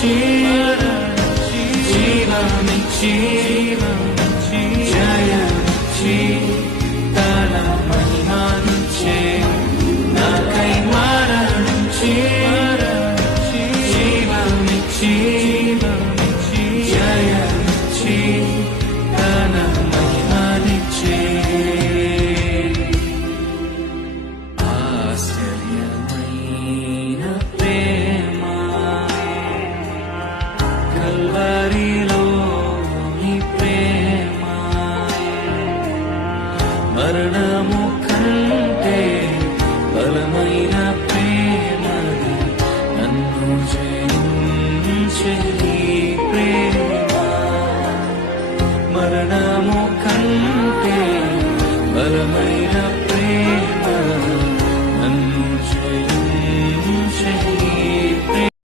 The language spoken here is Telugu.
జీవమిచ్చి జయమిచ్చి తన మహిమనిచ్చే నాకై మరణించి జీవమిచ్చి జయమిచ్చి తన మహిమనిచ్చే ఆశ్చర్యమైన ప్రేమ కల్వరిలోని ప్రేమ మరణము కంటే బలమైన ప్రేమది నన్ను